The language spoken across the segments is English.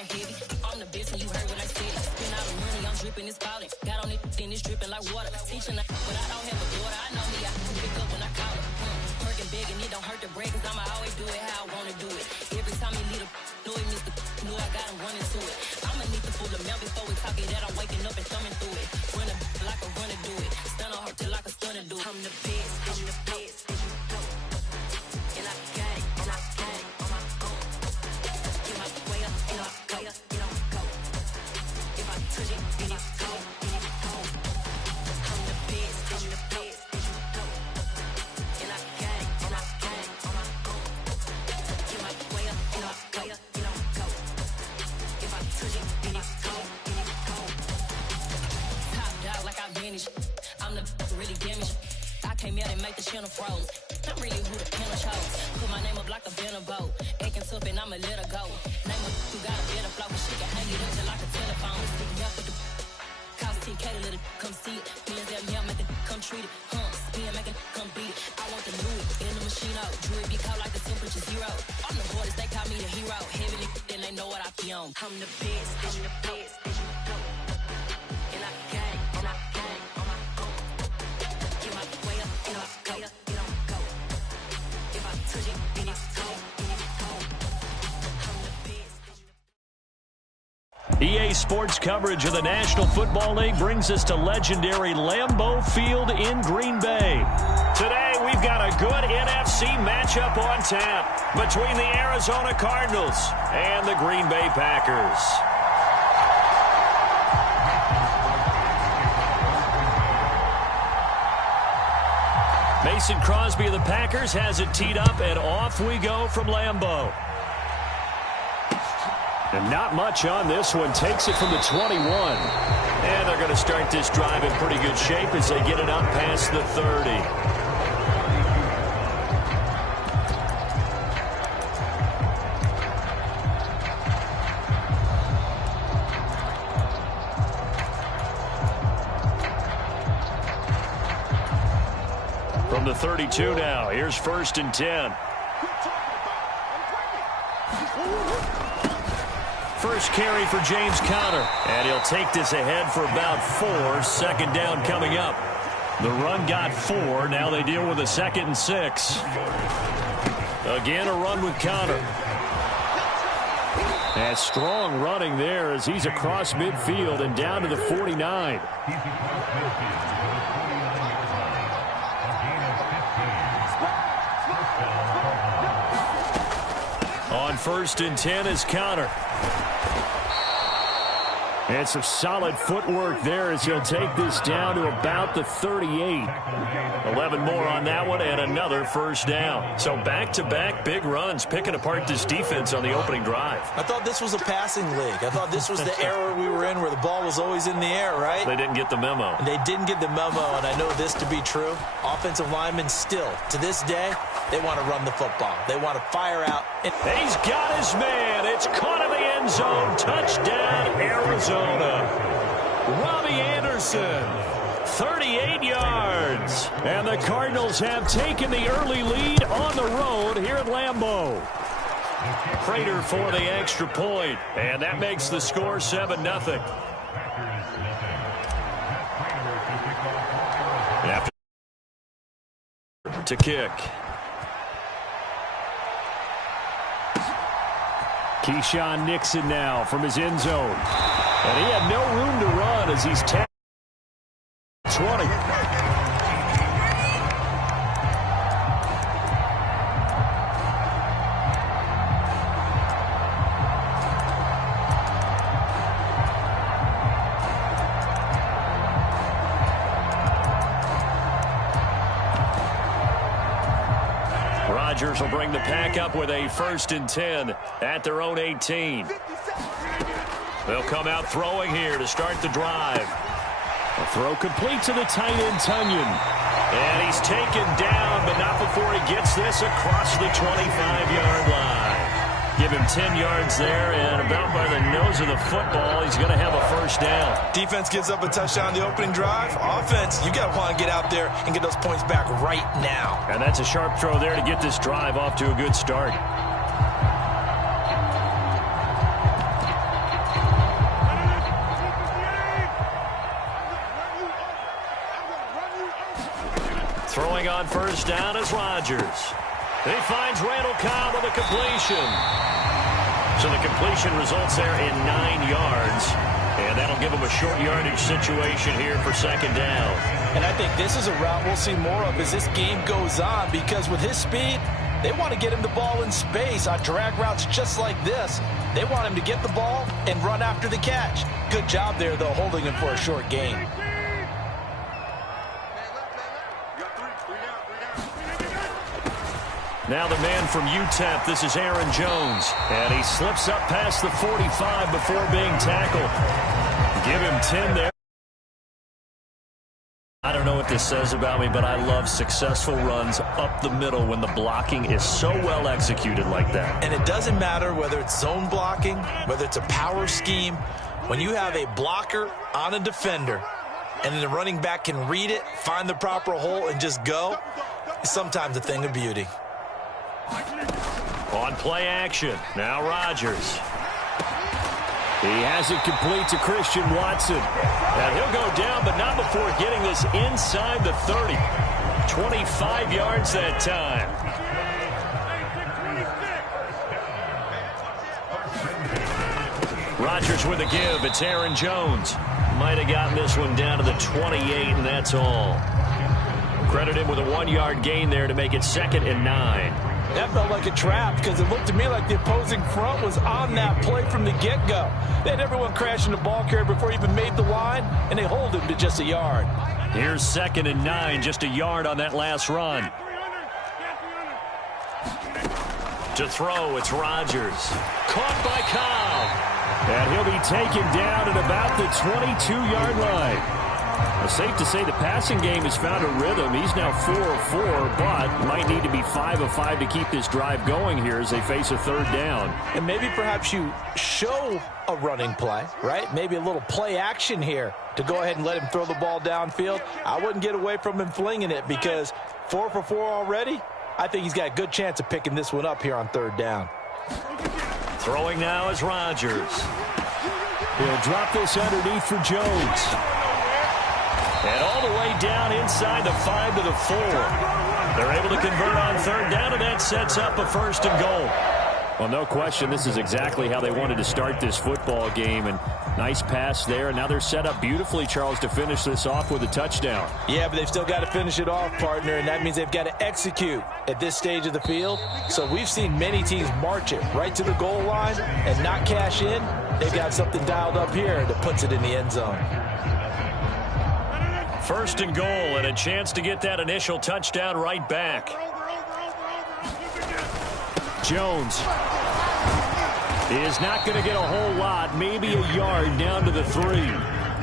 ain't heavy. I'm the best and you heard what I said. Spend all the money, I'm dripping, it's falling. Got on it, then it's dripping like water. Teaching but I don't have a daughter. I know me, I can pick up when I call her. Working big and it don't hurt to break, cause I'ma always do it how I wanna do it. Every time he lead a noise, Mr. Know I got him running to it. I'ma need the full amount before we talk it that I'm waking up and thumbing through it. Run a like a runner do it. Stun on her till like a stunner do it. I'm the best, I'm the best, and you know. And I got it, and I got it on my own. Get my way up, and I go, and I go. If I touch it, then it's go, and it's go. I'm the best, I'm the best, and you know. And I got it, and I got it on my own. Get my way up, and I go, and I go. If I touch it, then it's go, and it's go. Top dog like I vanished. I'm the really damaged. I came out and make the channel froze. I'm really who the panel chose. Put my name up like a banner boat. Acting tough and I'ma let her go. Name her who got a better flow, but she can hang it up just like a telephone. Sticking out for the cost 10K to let it come see it. Feelings that me, I make it come treat it. Spin, make it come beat it. I want the Louis in the machine out. Jewelry be cold like the temperature 0. I'm the hardest, they call me the hero. Heavenly, then they know what I be on. I'm the best, I'm the best, and you know. And I got it, and I got it on my own. Get my way up, and I go, and I go. If I touch it, then it's go, and it's go. I'm the best. EA Sports coverage of the National Football League brings us to legendary Lambeau Field in Green Bay. Today, we've got a good NFC matchup on tap between the Arizona Cardinals and the Green Bay Packers. Mason Crosby of the Packers has it teed up, and off we go from Lambeau. And not much on this one. Takes it from the 21. And they're going to start this drive in pretty good shape as they get it up past the 30. From the 32 now, here's 1st and 10. First carry for James Conner, and he'll take this ahead for about 4. 2nd down coming up. The run got 4. Now they deal with a 2nd and 6. Again, a run with Conner. And strong running there as he's across midfield and down to the 49. On 1st and 10 is Conner. And some solid footwork there as he'll take this down to about the 38. 11 more on that one and another 1st down. So back-to-back big runs, picking apart this defense on the opening drive. I thought this was a passing league. I thought this was the era we were in where the ball was always in the air, right? They didn't get the memo. And they didn't get the memo, and I know this to be true. Offensive linemen still, to this day, they want to run the football. They want to fire out. He's got his man. It's caught in the end zone. Touchdown, Arizona. Robbie Anderson, 38 yards. And the Cardinals have taken the early lead on the road here at Lambeau. Prater for the extra point. And that makes the score 7-0. After to kick. Keyshawn Nixon now from his end zone. And he had no room to run as he's tapped 20. Rodgers will bring the pack up with a 1st and 10 at their own 18. They'll come out throwing here to start the drive. A throw complete to the tight end, Tunyon. And he's taken down, but not before he gets this across the 25-yard line. Give him 10 yards there, and about by the nose of the football, he's going to have a 1st down. Defense gives up a touchdown the opening drive. Offense, you got to want to get out there and get those points back right now. And that's a sharp throw there to get this drive off to a good start. Throwing on first down is Rodgers. He finds Randall Cobb with a completion. So the completion results there in 9 yards. And that'll give him a short yardage situation here for second down. And I think this is a route we'll see more of as this game goes on, because with his speed, they want to get him the ball in space on drag routes just like this. They want him to get the ball and run after the catch. Good job there, though, holding him for a short gain. Now the man from UTEP, this is Aaron Jones. And he slips up past the 45 before being tackled. Give him 10 there. I don't know what this says about me, but I love successful runs up the middle when the blocking is so well executed like that. And it doesn't matter whether it's zone blocking, whether it's a power scheme. When you have a blocker on a defender and then the running back can read it, find the proper hole, and just go, it's sometimes a thing of beauty. On play action, now Rodgers. He has it complete to Christian Watson. And he'll go down, but not before getting this inside the 30. 25 yards that time. Rodgers with a give. It's Aaron Jones. Might have gotten this one down to the 28, and that's all. Credit him with a 1-yard gain there to make it 2nd and 9. That felt like a trap because it looked to me like the opposing front was on that play from the get-go. They had everyone crashing the ball carrier before he even made the line, and they hold him to just a yard. Here's 2nd and 9, just a yard on that last run. To throw, it's Rodgers. Caught by Cobb. And he'll be taken down at about the 22-yard line. It's safe to say the passing game has found a rhythm. He's now 4 of 4, but might need to be 5 of 5 to keep this drive going here as they face a 3rd down. And maybe perhaps you show a running play, right? Maybe a little play action here to go ahead and let him throw the ball downfield. I wouldn't get away from him flinging it because 4 for 4 already. I think he's got a good chance of picking this one up here on 3rd down. Throwing now is Rodgers. He'll drop this underneath for Jones. And all the way down inside the 5 to the 4. They're able to convert on 3rd down, and that sets up a 1st and goal. Well, no question, this is exactly how they wanted to start this football game. And nice pass there. And now they're set up beautifully, Charles, to finish this off with a touchdown. Yeah, but they've still got to finish it off, partner, and that means they've got to execute at this stage of the field. So we've seen many teams march it right to the goal line and not cash in. They've got something dialed up here that puts it in the end zone. 1st and goal, and a chance to get that initial touchdown right back. Jones is not going to get a whole lot, maybe a yard down to the 3.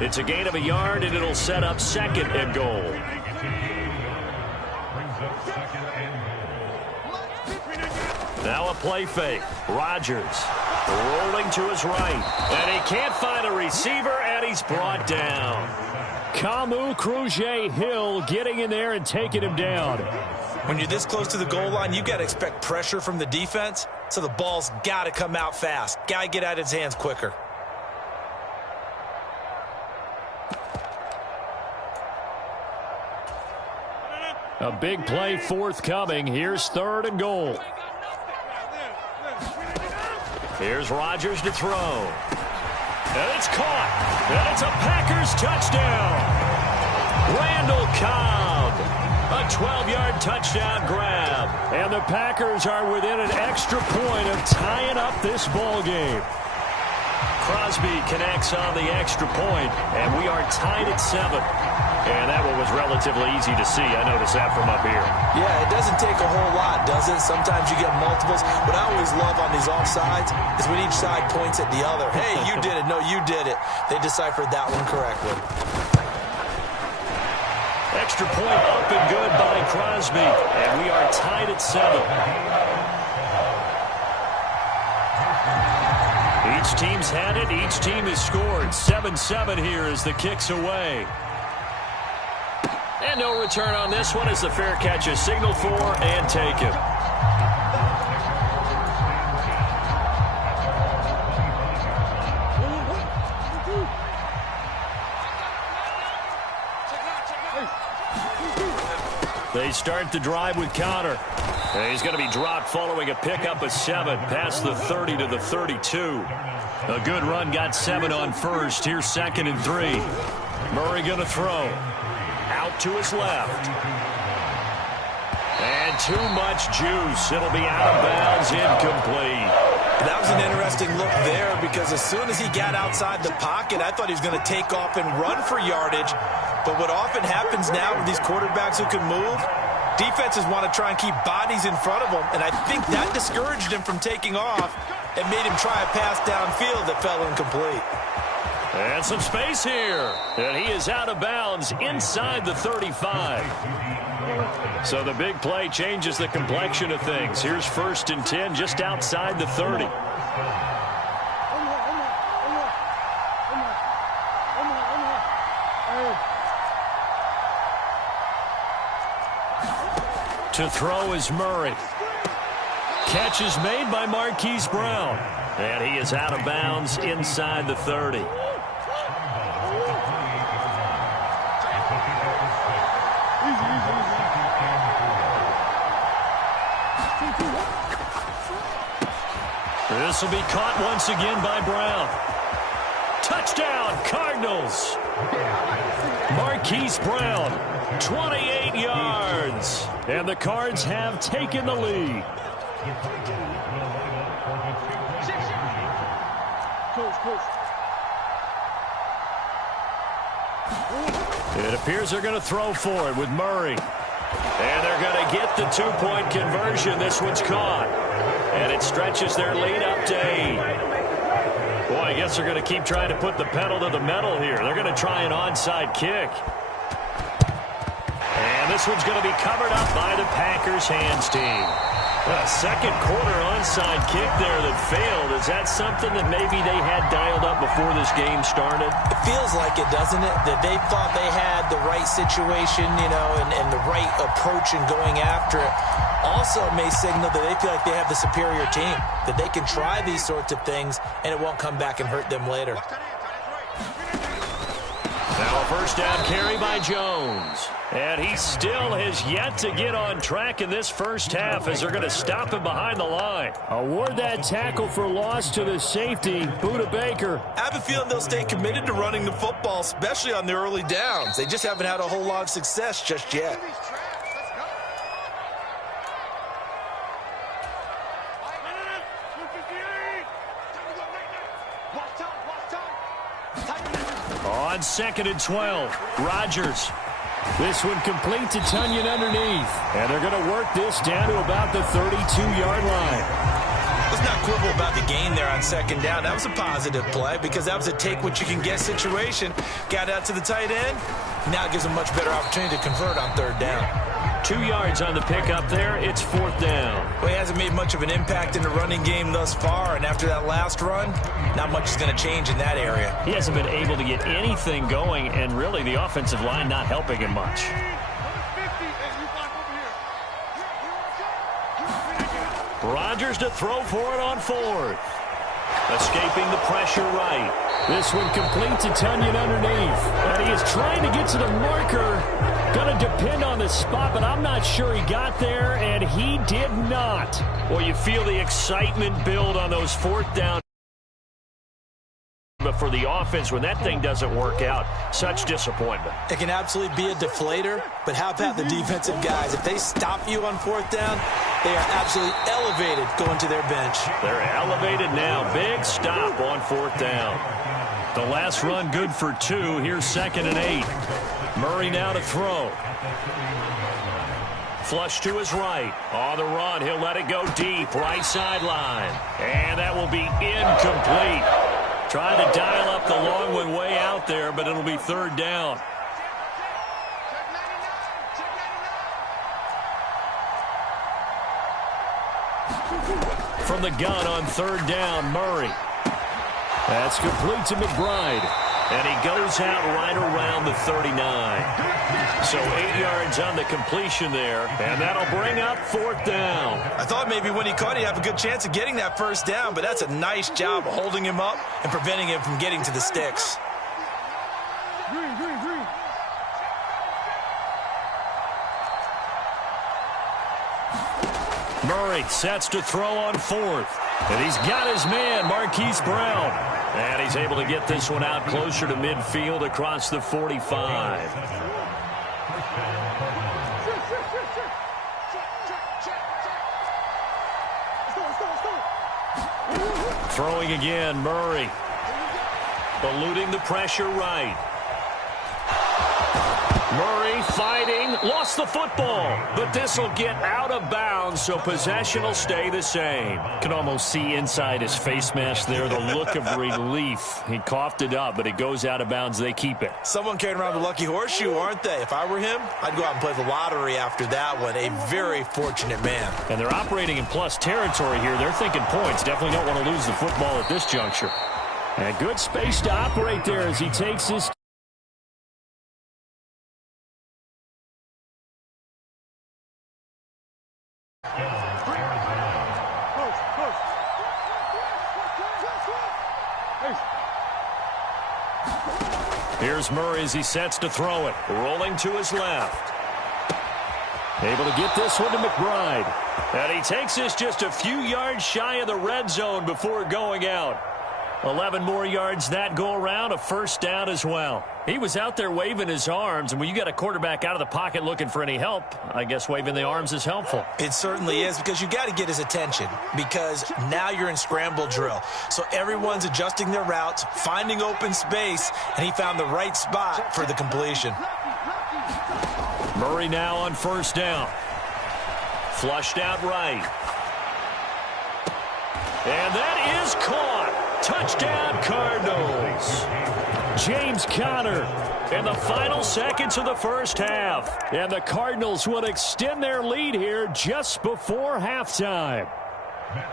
It's a gain of a yard, and it'll set up 2nd and goal. Now a play fake. Rodgers rolling to his right, and he can't find a receiver, and he's brought down. Kamu Krujay-Hill getting in there and taking him down. When you're this close to the goal line, you got to expect pressure from the defense, so the ball's got to come out fast. Got to get out of his hands quicker. A big play forthcoming. Here's 3rd and goal. Here's Rodgers to throw. And it's caught. And it's a Packers touchdown. Randall Cobb. A 12-yard touchdown grab. And the Packers are within an extra point of tying up this ball game. Crosby connects on the extra point, and we are tied at 7. And that one was relatively easy to see. I noticed that from up here. Yeah, it doesn't take a whole lot, does it? Sometimes you get multiples. What I always love on these offsides is when each side points at the other. Hey, you did it. No, you did it. They deciphered that one correctly. Extra point up and good by Crosby. And we are tied at 7. Each team's had it. Each team has scored. 7-7 here as the kick's away. And no return on this one as the fair catch is signaled for and taken. They start the drive with Connor. And he's going to be dropped following a pickup of 7 past the 30 to the 32. A good run got 7 on first. Here's 2nd and 3. Murray going to throw. Out to his left. And too much juice. It'll be out of bounds, incomplete. That was an interesting look there because as soon as he got outside the pocket, I thought he was going to take off and run for yardage. But what often happens now with these quarterbacks who can move, defenses want to try and keep bodies in front of them, and I think that discouraged him from taking off and made him try a pass downfield that fell incomplete. And some space here. And he is out of bounds inside the 35. So the big play changes the complexion of things. Here's 1st and 10 just outside the 30. To throw is Murray. Catch is made by Marquise Brown. And he is out of bounds inside the 30. This will be caught once again by Brown. Touchdown, Cardinals. Marquise Brown, 28 yards. And the Cards have taken the lead. It appears they're going to throw for it with Murray. And they're going to get the 2-point conversion. This one's caught. And it stretches their lead up to 8. Boy, I guess they're going to keep trying to put the pedal to the metal here. They're going to try an onside kick. And this one's going to be covered up by the Packers hands team. A second quarter onside kick there that failed. Is that something that maybe they had dialed up before this game started? It feels like it, doesn't it? That they thought they had the right situation, you know, and the right approach in going after it. Also may signal that they feel like they have the superior team, that they can try these sorts of things and it won't come back and hurt them later. Now a first down carry by Jones. And he still has yet to get on track in this first half as they're going to stop him behind the line. Award that tackle for loss to the safety, Budda Baker. I have a feeling they'll stay committed to running the football, especially on the early downs. They just haven't had a whole lot of success just yet. On 2nd and 12, Rodgers. This one complete to Tunyon underneath. And they're going to work this down to about the 32-yard line. Let's not quibble about the gain there on 2nd down. That was a positive play because that was a take-what-you-can-get situation. Got out to the tight end. Now it gives them a much better opportunity to convert on 3rd down. 2 yards on the pickup there. It's 4th down. Well, he hasn't made much of an impact in the running game thus far, and after that last run, not much is going to change in that area. He hasn't been able to get anything going, and really the offensive line not helping him much. Rodgers to throw for it on 4th. Escaping the pressure right. This one complete to Tunyon underneath. And he is trying to get to the marker. Going to depend on the spot, but I'm not sure he got there, and he did not. Well, you feel the excitement build on those 4th down. But for the offense, when that thing doesn't work out, such disappointment. It can absolutely be a deflator, but how about the defensive guys? If they stop you on 4th down, they are absolutely elevated going to their bench. They're elevated now. Big stop on 4th down. The last run good for 2. Here's 2nd and 8. Murray now to throw. Flush to his right. On the run, he'll let it go deep. Right sideline. And that will be incomplete. Trying to dial up the long one way out there, but it'll be 3rd down. From the gun on 3rd down, Murray. That's complete to McBride. And he goes out right around the 39. So 8 yards on the completion there. And that'll bring up 4th down. I thought maybe when he caught it, he'd have a good chance of getting that 1st down, but that's a nice job of holding him up and preventing him from getting to the sticks. Murray sets to throw on fourth. And he's got his man, Marquise Brown. And he's able to get this one out closer to midfield across the 45. Throwing again, Murray. Eluding the pressure right. Murray fighting, lost the football, but this will get out of bounds, so possession will stay the same. Can almost see inside his face mask there, the look of relief. He coughed it up, but it goes out of bounds. They keep it. Someone carrying around the lucky horseshoe, aren't they? If I were him, I'd go out and play the lottery after that one. A very fortunate man. And they're operating in plus territory here. They're thinking points. Definitely don't want to lose the football at this juncture. And good space to operate there as he takes his... Here's Murray as he sets to throw it. Rolling to his left. Able to get this one to McBride. And he takes this just a few yards shy of the red zone before going out. 11 more yards that go around, a first down as well. He was out there waving his arms, and when you got a quarterback out of the pocket looking for any help, I guess waving the arms is helpful. It certainly is, because you got to get his attention, because now you're in scramble drill. So everyone's adjusting their routes, finding open space, and he found the right spot for the completion. Murray now on first down. Flushed out right. And that is caught. Touchdown, Cardinals. James Conner in the final seconds of the first half. And the Cardinals will extend their lead here just before halftime.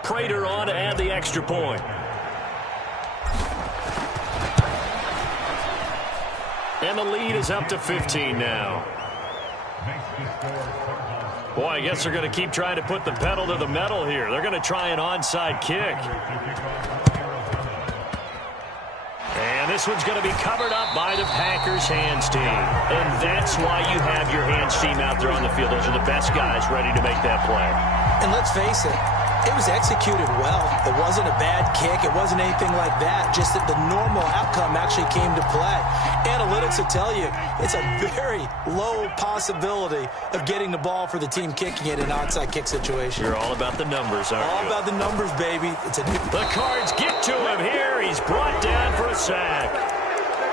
Prater on to add the extra point. And the lead is up to 15 now. Boy, I guess they're going to keep trying to put the pedal to the metal here. They're going to try an onside kick. And this one's going to be covered up by the Packers hands team. And that's why you have your hands team out there on the field. Those are the best guys ready to make that play. And let's face it, it was executed well. It wasn't a bad kick. It wasn't anything like that. Just that the normal outcome actually came to play. Analytics will tell you it's a very low possibility of getting the ball for the team kicking it in an onside kick situation. You're all about the numbers, aren't you? All about the numbers, baby. The Cards get to him here. He's brought down for a sack.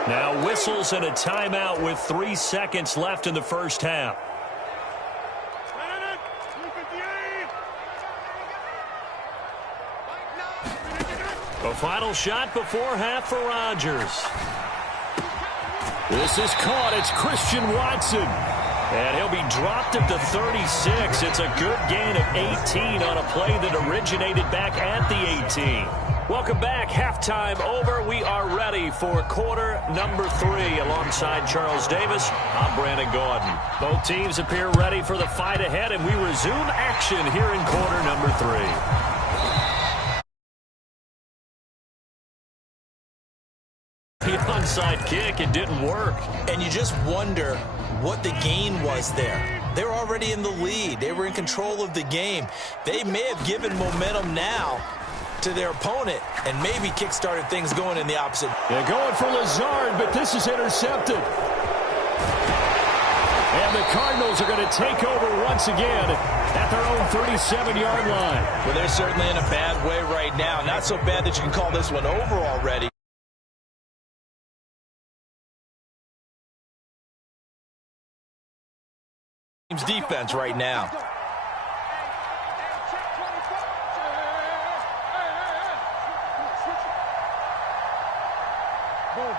Now whistles and a timeout with 3 seconds left in the first half. A final shot before half for Rodgers. This is caught. It's Christian Watson. And he'll be dropped at the 36. It's a good gain of 18 on a play that originated back at the 18. Welcome back. Halftime over. We are ready for quarter number 3. Alongside Charles Davis, I'm Brandon Gordon. Both teams appear ready for the fight ahead, and we resume action here in quarter number 3. The onside kick, it didn't work. And you just wonder what the gain was there. They were already in the lead. They were in control of the game. They may have given momentum now to their opponent and maybe kick-started things going in the opposite. They're going for Lazard, but this is intercepted. And the Cardinals are going to take over once again at their own 37-yard line. Well, they're certainly in a bad way right now. Not so bad that you can call this one over already. Defense right now.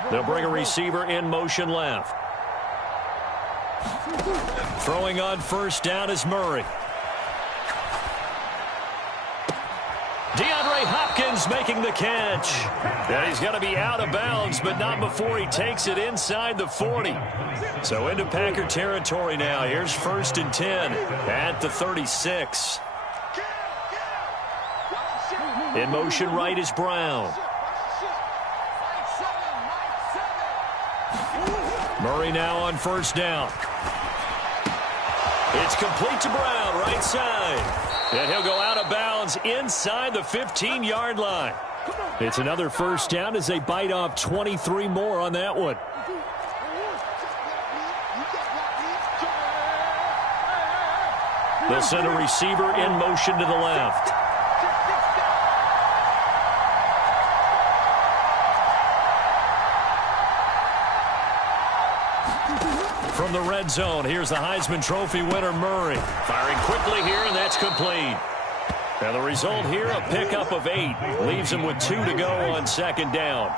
They'll bring a receiver in motion left. Throwing on first down is Murray. DeAndre Hopkins making the catch. And he's going to be out of bounds, but not before he takes it inside the 40. So into Packer territory now. Here's first and 10 at the 36. In motion right is Brown. Murray now on first down. It's complete to Brown, right side. And he'll go out of bounds inside the 15-yard line. It's another first down as they bite off 23 more on that one. They'll send a receiver in motion to the left. From the red zone, here's the Heisman Trophy winner, Murray. Firing quickly here, and that's complete. And the result here, a pickup of 8. Leaves him with 2 to go on second down.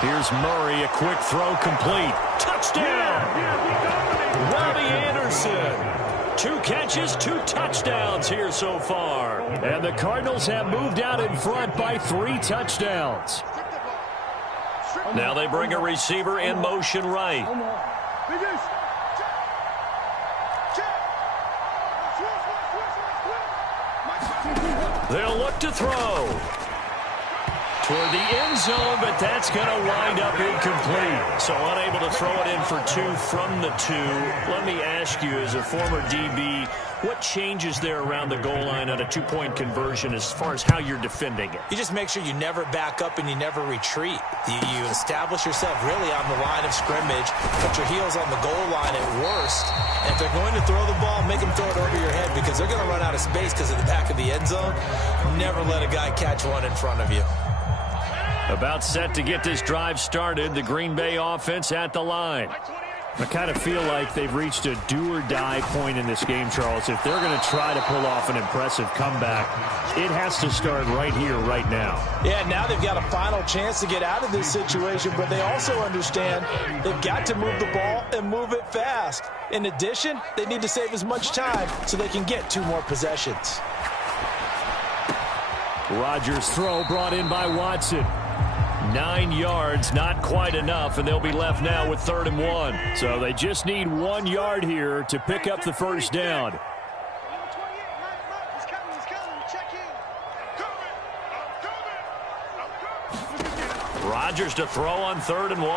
Here's Murray, a quick throw complete. Touchdown! Robbie Anderson. 2 catches, 2 touchdowns here so far. And the Cardinals have moved out in front by 3 touchdowns. Now they bring a receiver in motion right. They'll look to throw toward the end zone, but that's going to wind up incomplete. So unable to throw it in for 2 from the 2. Let me ask you, as a former DB, what changes there around the goal line on a 2-point conversion as far as how you're defending it? You just make sure you never back up and you never retreat. You establish yourself really on the line of scrimmage, put your heels on the goal line at worst, and if they're going to throw the ball, make them throw it over your head because they're going to run out of space because of the back of the end zone. Never let a guy catch one in front of you. About set to get this drive started, the Green Bay offense at the line. I kind of feel like they've reached a do-or-die point in this game, Charles. If they're going to try to pull off an impressive comeback, it has to start right here, right now. Yeah, now they've got a final chance to get out of this situation, but they also understand they've got to move the ball and move it fast. In addition, they need to save as much time so they can get 2 more possessions. Rodgers' throw brought in by Watson. 9 yards, not quite enough, and they'll be left now with 3rd and 1. So they just need 1 yard here to pick up the first down. Rodgers to throw on 3rd and 1.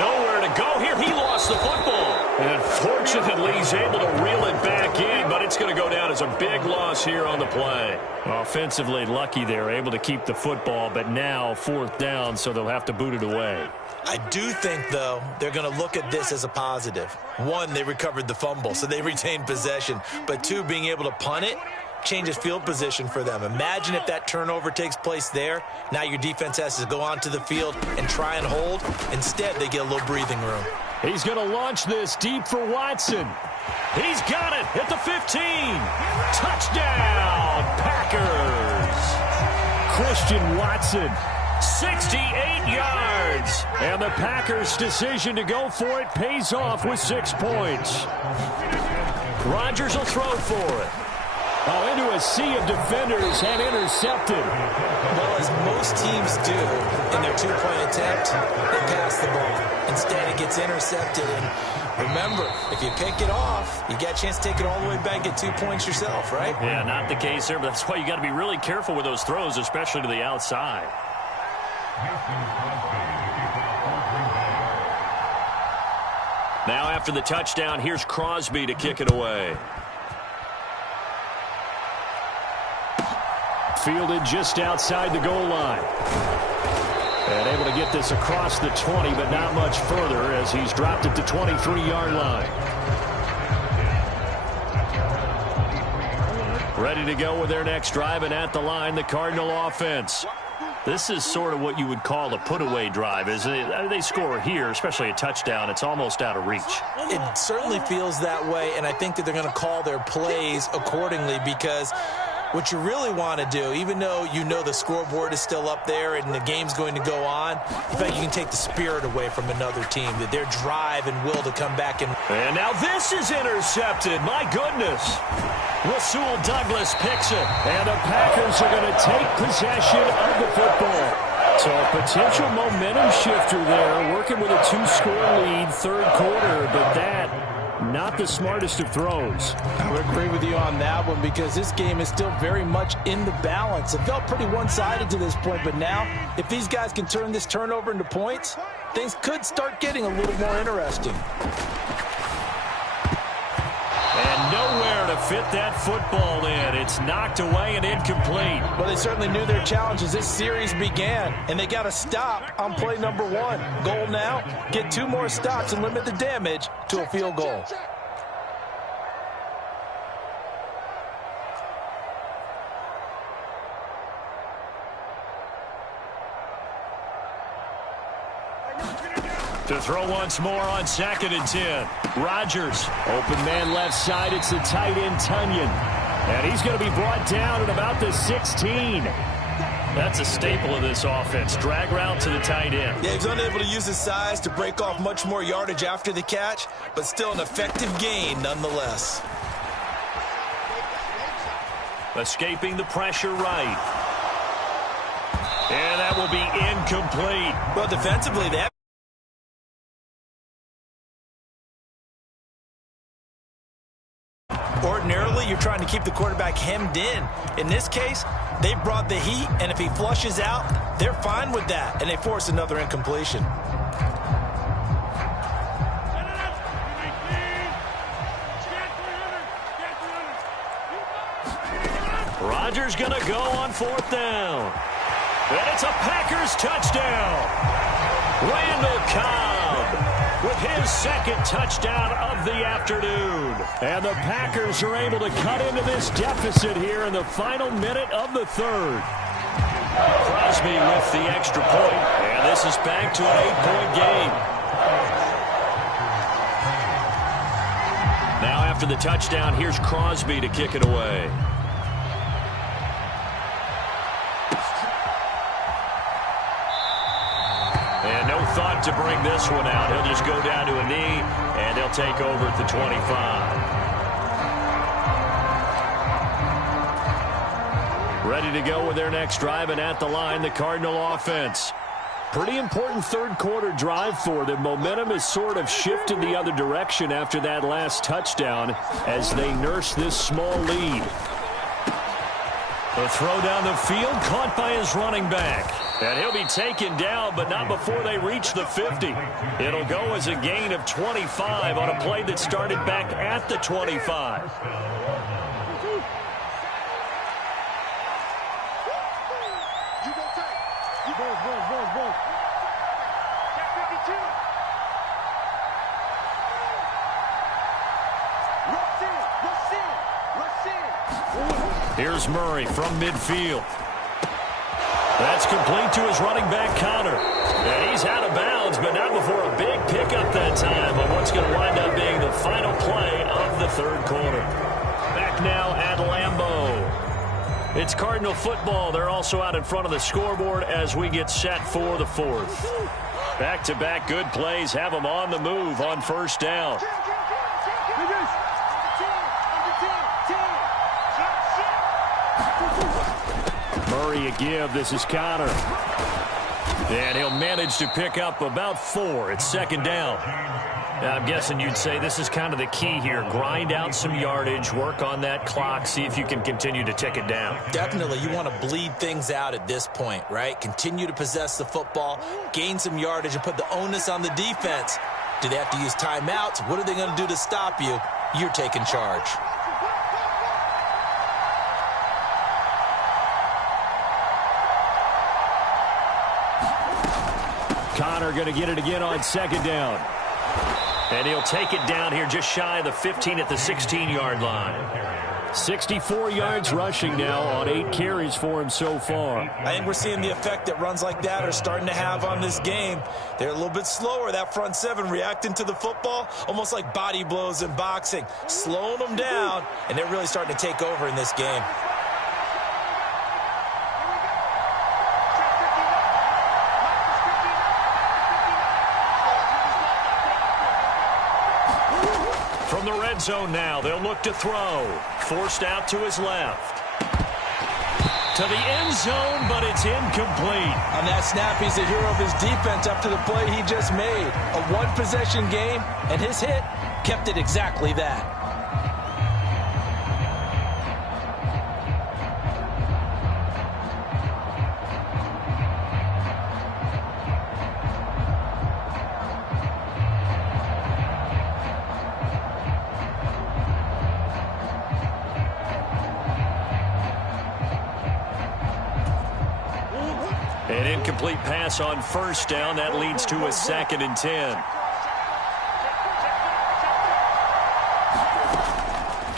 Nowhere to go here. He lost the football. And fortunately, he's able to reel it back in, but it's going to go down as a big loss here on the play. Offensively lucky they're able to keep the football, but now 4th down, so they'll have to boot it away. I do think, though, they're going to look at this as a positive. 1, they recovered the fumble, so they retained possession. But 2, being able to punt it changes field position for them. Imagine if that turnover takes place there. Now your defense has to go onto the field and try and hold. Instead, they get a little breathing room. He's going to launch this deep for Watson. He's got it at the 15. Touchdown, Packers. Christian Watson, 68 yards. And the Packers' decision to go for it pays off with 6 points. Rodgers will throw for it. Oh, into a sea of defenders and intercepted. Well, as most teams do in their 2-point attempt, they pass the ball. Instead, it gets intercepted. And remember, if you pick it off, you get a chance to take it all the way back, get 2 points yourself, right? Yeah, not the case there, but that's why you got to be really careful with those throws, especially to the outside. Now after the touchdown, here's Crosby to kick it away. Fielded just outside the goal line. And able to get this across the 20, but not much further as he's dropped it to 23-yard line. Ready to go with their next drive, and at the line, the Cardinal offense. This is sort of what you would call a put-away drive. As they score here, especially a touchdown, it's almost out of reach. It certainly feels that way, and I think that they're going to call their plays accordingly because what you really want to do, even though you know the scoreboard is still up there and the game's going to go on, in fact, you can take the spirit away from another team, that their drive and will to come back. And now this is intercepted. My goodness. Rasul Douglas picks it, and the Packers are going to take possession of the football. So a potential momentum shifter there, working with a 2-score lead, 3rd quarter, but that not the smartest of throws. I would agree with you on that one because this game is still very much in the balance. It felt pretty one-sided to this point, but now if these guys can turn this turnover into points, things could start getting a little more interesting. And nowhere to fit that football in. It's knocked away and incomplete. Well, they certainly knew their challenge as this series began, and they got to stop on play number 1. Goal now, get 2 more stops and limit the damage to a field goal. To throw once more on 2nd and 10. Rodgers, open man left side. It's the tight end, Tunyon. And he's going to be brought down at about the 16. That's a staple of this offense. Drag route to the tight end. Yeah, he's unable to use his size to break off much more yardage after the catch, but still an effective gain nonetheless. Escaping the pressure right. And that will be incomplete. Well, defensively, that ordinarily, you're trying to keep the quarterback hemmed in. In this case, they brought the heat, and if he flushes out, they're fine with that, and they force another incompletion. Rodgers going to go on 4th down. And it's a Packers touchdown. Randall Cobb with his 2nd touchdown of the afternoon. And the Packers are able to cut into this deficit here in the final minute of the 3rd. Crosby with the extra point, and this is back to an 8-point game. Now after the touchdown, here's Crosby to kick it away. And no thought to bring this one out. He'll just go down to a knee, and they'll take over at the 25. Ready to go with their next drive, and at the line, the Cardinal offense. Pretty important 3rd quarter drive for them. Momentum has sort of shifted the other direction after that last touchdown as they nurse this small lead. The throw down the field, caught by his running back. And he'll be taken down, but not before they reach the 50. It'll go as a gain of 25 on a play that started back at the 25. Here's Murray from midfield. That's complete to his running back, Connor. And he's out of bounds, but not before a big pickup that time on what's going to wind up being the final play of the 3rd quarter. Back now at Lambeau. It's Cardinal football. They're also out in front of the scoreboard as we get set for the 4th. Back-to-back good plays have them on the move on 1st down. Murray a give. This is Connor. And he'll manage to pick up about 4. It's 2nd down. Now, I'm guessing you'd say this is kind of the key here. Grind out some yardage, work on that clock, see if you can continue to tick it down. Definitely. You want to bleed things out at this point, right? Continue to possess the football, gain some yardage, and put the onus on the defense. Do they have to use timeouts? What are they going to do to stop you? You're taking charge. Connor going to get it again on 2nd down. And he'll take it down here just shy of the 15 at the 16-yard line. 64 yards rushing now on 8 carries for him so far. I think we're seeing the effect that runs like that are starting to have on this game. They're a little bit slower, that front 7, reacting to the football, almost like body blows in boxing, slowing them down, and they're really starting to take over in this game. From the red zone now, they'll look to throw. Forced out to his left. To the end zone, but it's incomplete. On that snap, he's the hero of his defense after the play he just made. A one-possession game, and his hit kept it exactly that. An incomplete pass on first down. That leads to a 2nd and 10.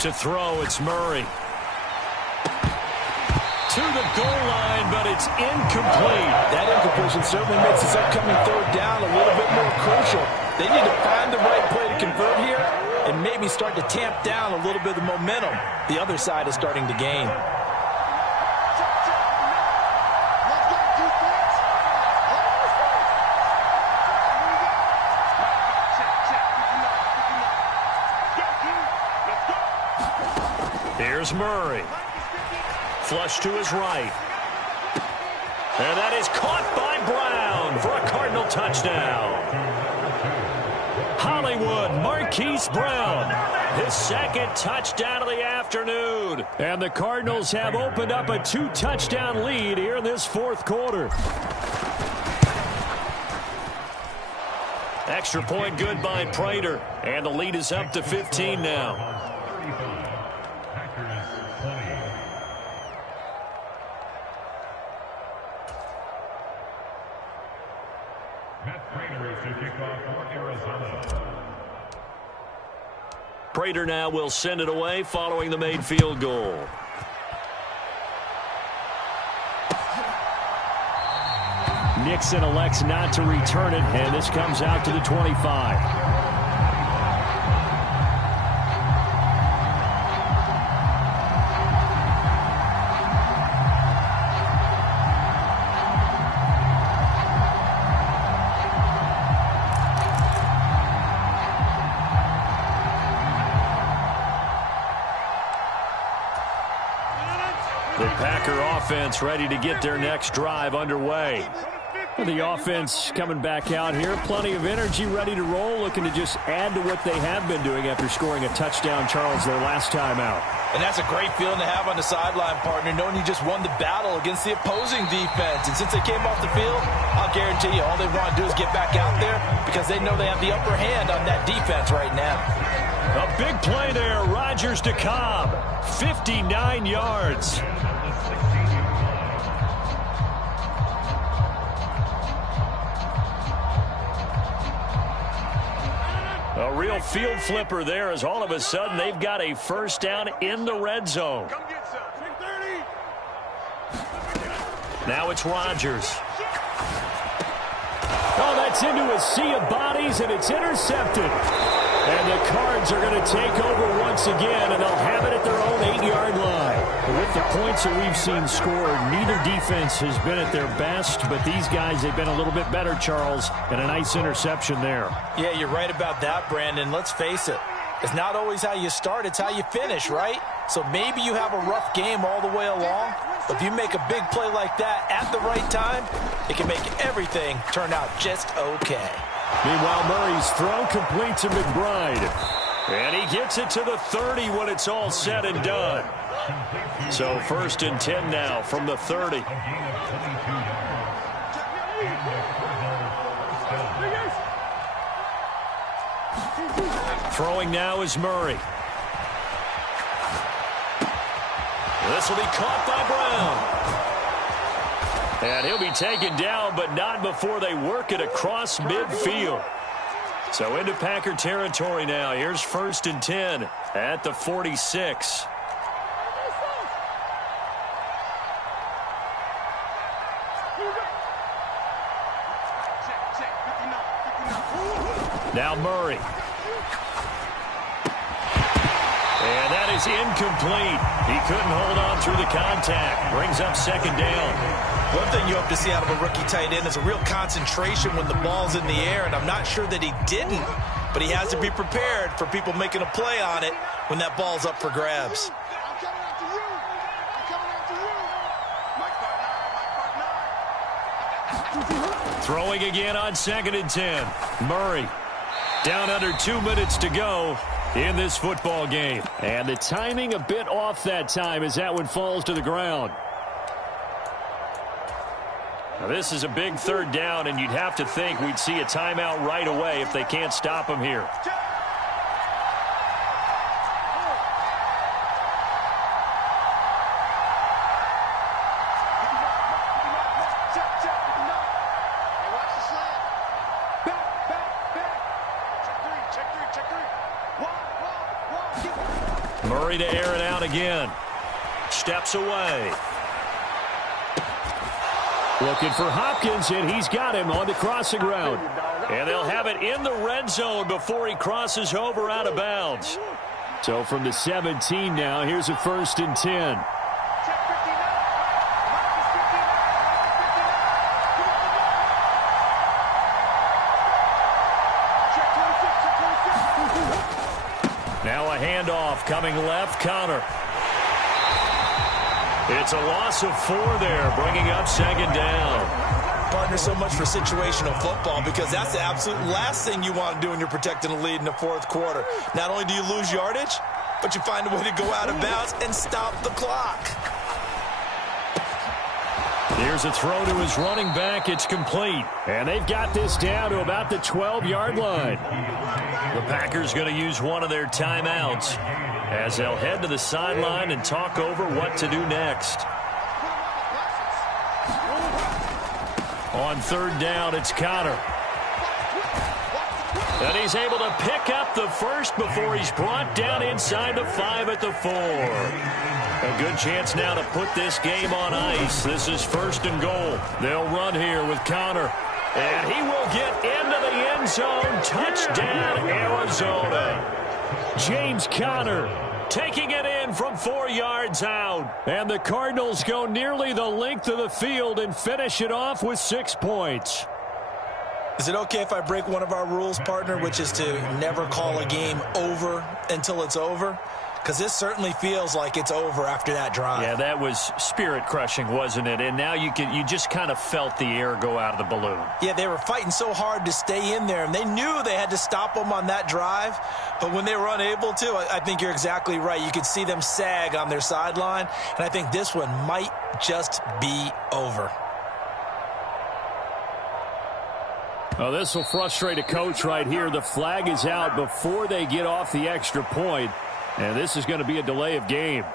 To throw, it's Murray. To the goal line, but it's incomplete. That incompletion certainly makes this upcoming 3rd down a little bit more crucial. They need to find the right play to convert here and maybe start to tamp down a little bit of the momentum the other side is starting to gain. Here's Murray. Flush to his right. And that is caught by Brown for a Cardinal touchdown. Hollywood Marquise Brown, his 2nd touchdown of the afternoon. And the Cardinals have opened up a 2-touchdown lead here in this 4th quarter. Extra point good by Prater. And the lead is up to 15 now. Prater now will send it away following the made field goal. Nixon elects not to return it, and this comes out to the 25. The Packer offense ready to get their next drive underway. The offense coming back out here. Plenty of energy, ready to roll, looking to just add to what they have been doing after scoring a touchdown, Charles, their last time out. And that's a great feeling to have on the sideline, partner, knowing you just won the battle against the opposing defense. And since they came off the field, I'll guarantee you all they want to do is get back out there because they know they have the upper hand on that defense right now. A big play there, Rodgers to Cobb, 59 yards. A real field flipper there as all of a sudden they've got a 1st down in the red zone. Now it's Rodgers. Oh, that's into a sea of bodies, and it's intercepted. And the Cards are going to take over once again, and they'll have it at their own 8-yard line. With the points that we've seen scored, neither defense has been at their best, but these guys, they've been a little bit better, Charles, and a nice interception there. Yeah, you're right about that, Brandon. Let's face it. It's not always how you start, it's how you finish, right? So maybe you have a rough game all the way along, but if you make a big play like that at the right time, it can make everything turn out just okay. Meanwhile, Murray's throw complete to McBride. And he gets it to the 30 when it's all said and done. So 1st and 10 now from the 30. Throwing now is Murray. This will be caught by Brown. And he'll be taken down, but not before they work it across midfield. So into Packer territory now. Here's 1st and 10 at the 46. Now Murray. And that is incomplete. He couldn't hold on through the contact. Brings up 2nd down. One thing you hope to see out of a rookie tight end is a real concentration when the ball's in the air, and I'm not sure that he didn't, but he has to be prepared for people making a play on it when that ball's up for grabs. Throwing again on 2nd and 10. Murray. Down under 2 minutes to go in this football game. And the timing a bit off that time as that one falls to the ground. Now this is a big third down, and you'd have to think we'd see a timeout right away if they can't stop him here. Murray to air it out again. Steps away. Looking for Hopkins, and he's got him on the crossing route. And they'll have it in the red zone before he crosses over out of bounds. So from the 17 now, here's a 1st and 10. Now a handoff coming left, Connor. It's a loss of 4 there, bringing up 2nd down. Partner, so much for situational football because that's the absolute last thing you want to do when you're protecting a lead in the 4th quarter. Not only do you lose yardage, but you find a way to go out of bounds and stop the clock. Here's a throw to his running back. It's complete. And they've got this down to about the 12-yard line. The Packers going to use one of their timeouts as they'll head to the sideline and talk over what to do next. On 3rd down, it's Connor. And he's able to pick up the first before he's brought down inside the 5 at the 4. A good chance now to put this game on ice. This is 1st and goal. They'll run here with Connor. And he will get into the end zone. Touchdown, Arizona. James Conner taking it in from 4 yards out. And the Cardinals go nearly the length of the field and finish it off with 6 points. Is it okay if I break one of our rules, partner, which is to never call a game over until it's over? Because this certainly feels like it's over after that drive. Yeah, that was spirit-crushing, wasn't it? And now you just kind of felt the air go out of the balloon. Yeah, they were fighting so hard to stay in there, and they knew they had to stop them on that drive. But when they were unable to, I think you're exactly right. You could see them sag on their sideline, and I think this one might just be over. Oh, this will frustrate a coach right here. The flag is out before they get off the extra point. And this is going to be a delay of game.